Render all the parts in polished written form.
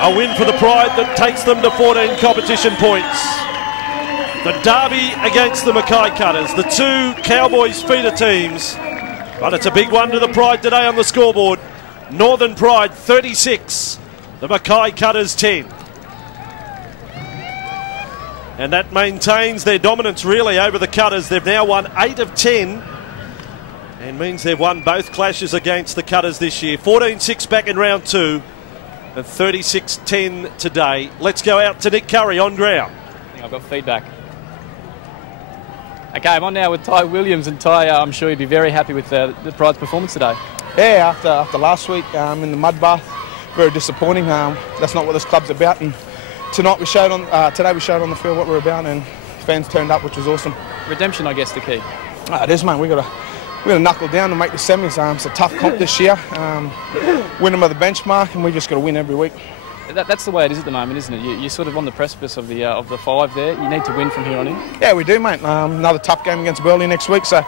A win for the Pride that takes them to 14 competition points. The derby against the Mackay Cutters, the two Cowboys feeder teams. But it's a big one to the Pride today on the scoreboard. Northern Pride 36, the Mackay Cutters 10. And that maintains their dominance really over the Cutters. They've now won 8 of 10 and means they've won both clashes against the Cutters this year. 14-6 back in round 2 and 36-10 today. Let's go out to Nick Curry on ground. I think I've got feedback. Okay, I'm on now with Ty Williams, and Ty, I'm sure you'd be very happy with the Pride's performance today. Yeah, after last week in the mud bath, very disappointing. That's not what this club's about. And tonight we showed on, today we showed on the field what we're about, and fans turned up, which was awesome. Redemption, I guess, the key. It is, mate. We got to knuckle down and make the semis. It's a tough comp this year. Win them by the benchmark, and we just got to win every week. That's the way it is at the moment, isn't it? You're sort of on the precipice of the 5 there. You need to win from here on in. Yeah, we do, mate. Another tough game against Burleigh next week, so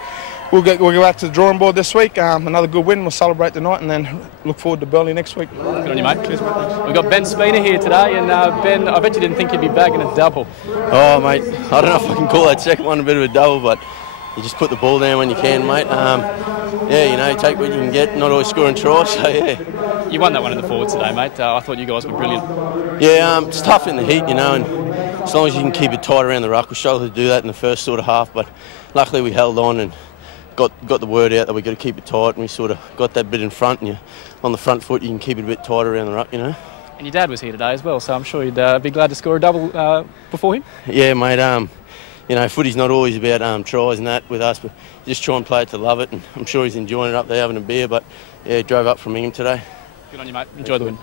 we'll go back to the drawing board this week. Another good win. We'll celebrate tonight, and then look forward to Burleigh next week. Good on you, mate. Cheers, mate. We've got Ben Spina here today, and Ben, I bet you didn't think you'd be bagging a double. Oh, mate, I don't know if I can call that second one a bit of a double, but you just put the ball down when you can, mate. Yeah, you know, take what you can get, not always scoring tries, so yeah. You won that one in the forwards today, mate. I thought you guys were brilliant. Yeah, it's tough in the heat, you know, and as long as you can keep it tight around the ruck. We struggled to do that in the first sort of half, but luckily we held on and got the word out that we've got to keep it tight, and we sort of got that bit in front, and on the front foot you can keep it a bit tighter around the ruck, you know. And your dad was here today as well, so I'm sure you'd be glad to score a double before him. Yeah, mate. You know, footy's not always about tries and that with us, but just try and play it to love it, and I'm sure he's enjoying it up there having a beer, but yeah, drove up from Ingham today. Good on you, mate. Enjoy the win.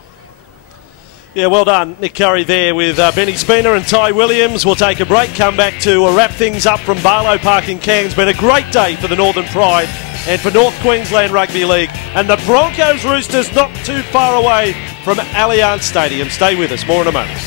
Yeah, well done, Nick Curry there with Benny Spina and Ty Williams. We'll take a break, come back to wrap things up from Barlow Park in Cairns. Been a great day for the Northern Pride and for North Queensland Rugby League. And the Broncos Roosters not too far away from Allianz Stadium. Stay with us, more in a moment.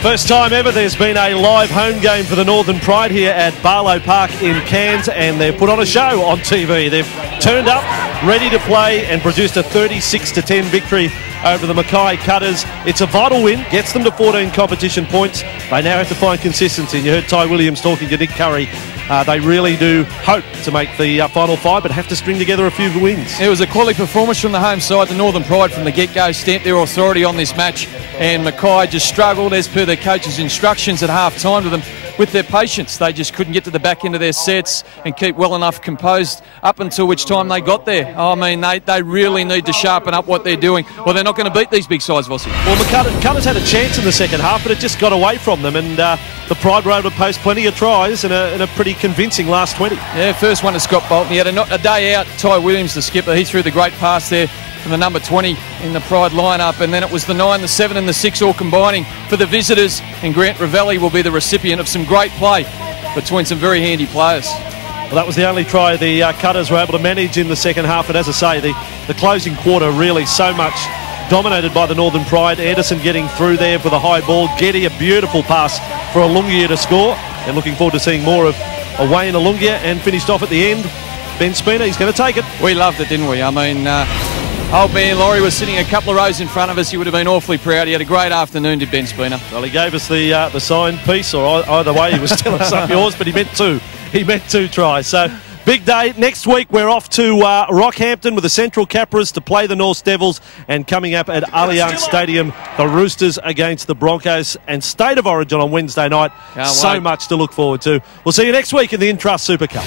First time ever there's been a live home game for the Northern Pride here at Barlow Park in Cairns, and they've put on a show on TV. They've turned up, ready to play, and produced a 36-10 victory over the Mackay Cutters. It's a vital win, gets them to 14 competition points. They now have to find consistency. And you heard Ty Williams talking to Nick Curry. They really do hope to make the final 5, but have to string together a few wins. It was a quality performance from the home side. The Northern Pride from the get-go stamped their authority on this match, and Mackay just struggled as per their coach's instructions at half-time to them with their patience. They just couldn't get to the back end of their sets and keep well enough composed up until which time they got there. I mean, they really need to sharpen up what they're doing, or they're not going to beat these big sides, Vossi. Well, the Cutters had a chance in the second half, but it just got away from them, and the Pride were able to post plenty of tries in a pretty convincing last 20. Yeah, first one to Scott Bolton. He had a day out. Ty Williams, the skipper, he threw the great pass there from the number 20 in the Pride lineup, and then it was the 9, the 7 and the 6 all combining for the visitors, and Grant Ravelli will be the recipient of some great play between some very handy players. Well, that was the only try the Cutters were able to manage in the second half, and as I say, the closing quarter really so much dominated by the Northern Pride. Anderson getting through there for the high ball, Getty a beautiful pass for Alungia to score, and looking forward to seeing more of Wayne Alungia, and finished off at the end. Ben Spina, he's going to take it. We loved it, didn't we? I mean, old man Laurie was sitting a couple of rows in front of us. He would have been awfully proud. He had a great afternoon, did Ben Spina. Well, he gave us the signed piece, or either way, he was telling us up yours, but he meant 2. He meant 2 tries. So, big day. Next week, we're off to Rockhampton with the Central Capras to play the North Devils, and coming up at Allianz Stadium, the Roosters against the Broncos, and State of Origin on Wednesday night. So much to look forward to. We'll see you next week in the Intrust Super Cup.